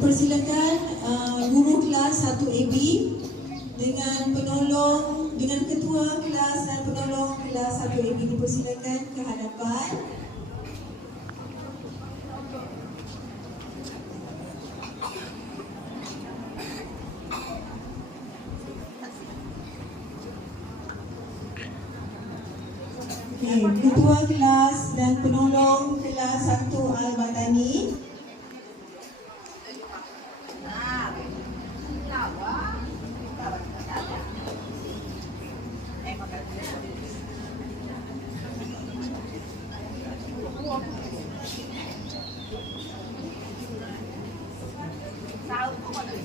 dipersilakan uh, guru kelas 1 AB dengan penolong dengan ketua kelas dan penolong kelas 1 AB dipersilakan ke hadapan. Okay, ketua kelas dan penolong kelas 1 Al-Batani.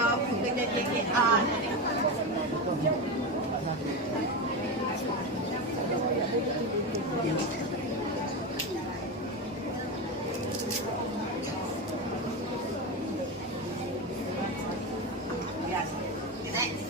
ni.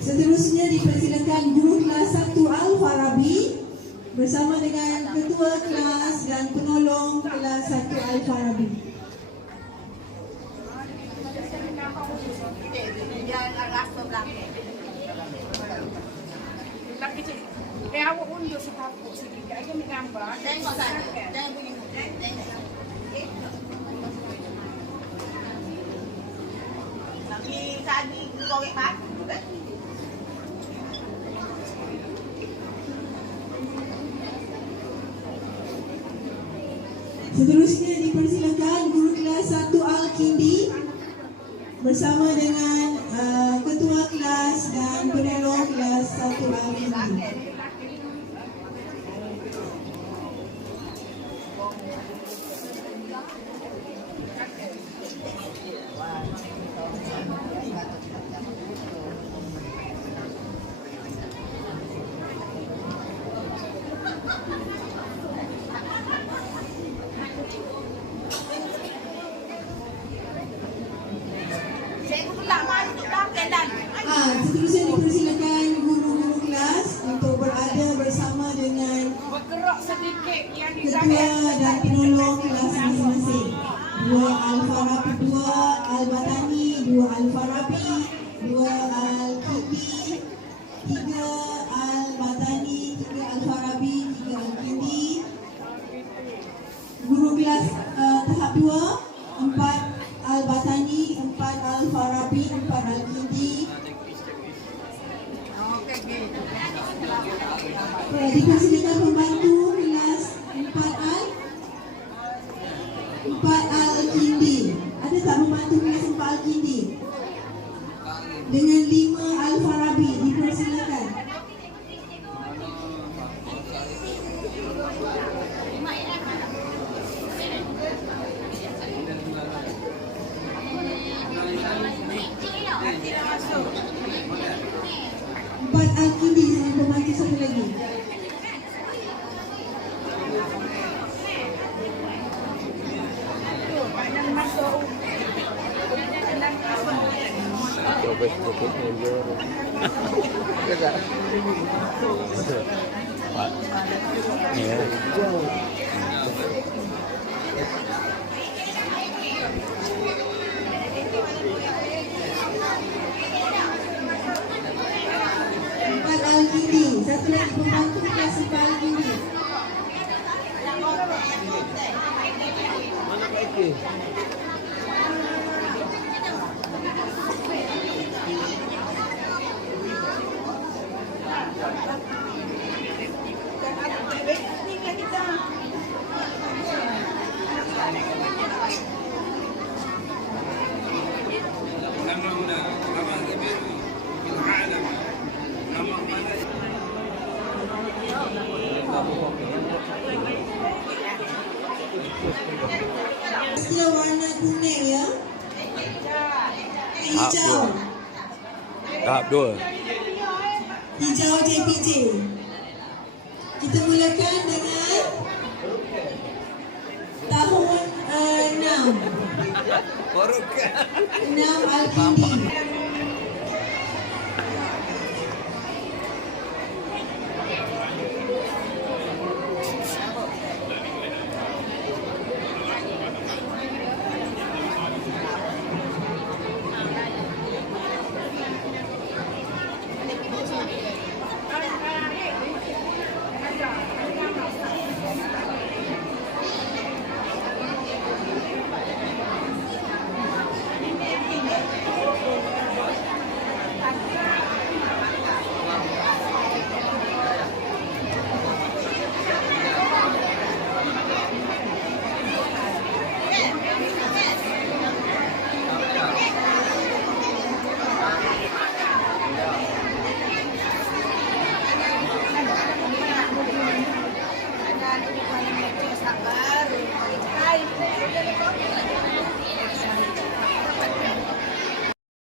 Seterusnya dipersilakan guru kelas 1 Al-Farabi bersama dengan ketua kelas dan penolong kelas 1 Al-Farabi. Seterusnya dipersilakan guru kelas 1 Al-Kindi bersama dengan uh, ketua kelas dan penolong kelas 1 Al-Kindi. Cikgu pula masuk belakang dan Ah, seterusnya dipersilakan guru-guru kelas untuk berada bersama dengan Bergerak sedikit yang di ketua dan penolong kelas masing-masing. Dua Al-Farabi, dua Al-Batani, dua Al-Farabi, dua Al-Kindi, tiga Al-Batani, tiga Al-Farabi, tiga Al-Kindi. Guru kelas uh, tahap dua, empat Al-Batani, empat Al-Farabi, empat Al-Kindi. Uh, dipersilakan membantu kelas empat Al empat Al Kindi. Ada tak membantu kelas empat Al Kindi? Dengan lima Al Farabi dipersilakan. Empat Al Kindi dengan pembantu satu lagi. Robert Robert Angel. Enggak. Pak. Pembantu kelas empat Al Kindi. Hijau. Tahap dua. Hijau JPJ. Kita mulakan dengan tahun uh, 6. 6 Al-Kindi.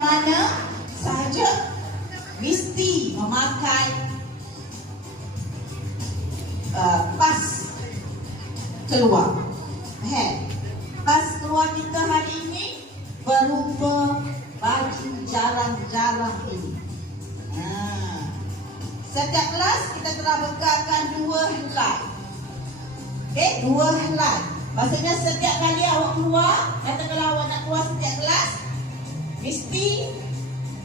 Mana sahaja mesti memakai uh, pas keluar. Hey, pas keluar kita hari ini berupa baju jarang-jarang ini. Ha. Setiap kelas kita telah bekalkan dua helai. Okey, dua helai. Maksudnya setiap kali awak keluar, katakanlah awak nak keluar setiap kelas, mesti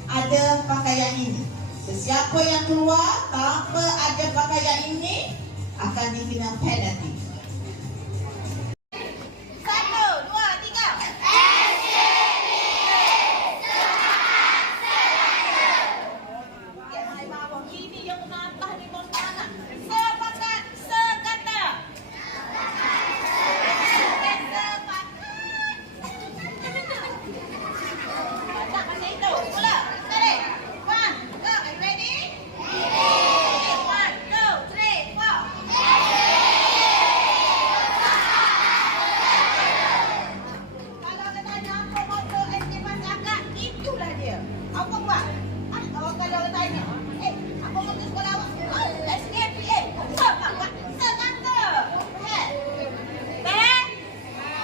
ada pakaian ini. Sesiapa yang keluar tanpa ada pakaian ini akan dikena penalty.